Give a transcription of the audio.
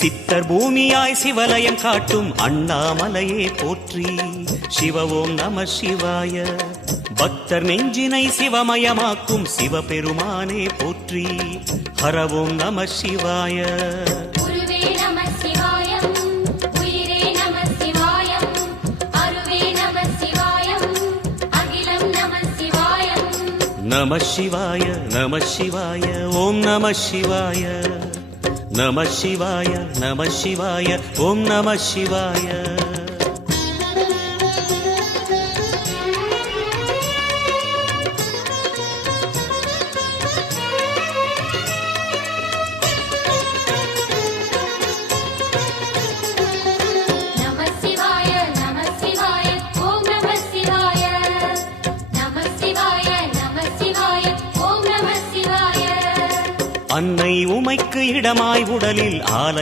சித்தர் பூமியாய் சிவலயம் காட்டும் அண்ணாமலையே போற்றி. சிவ ஓம் நம சிவாய. பக்தர் நெஞ்சினை சிவமயமாக்கும் சிவபெருமானே போற்றி. ஹர ஓம் நம சிவாய. நம சிவாய நம சிவாய ஓம் நம சிவாய. நம சிவாய நம சிவாய ஓம் நம சிவாய. அன்னை உமைக்கு இடமாய் உடலில் ஆலை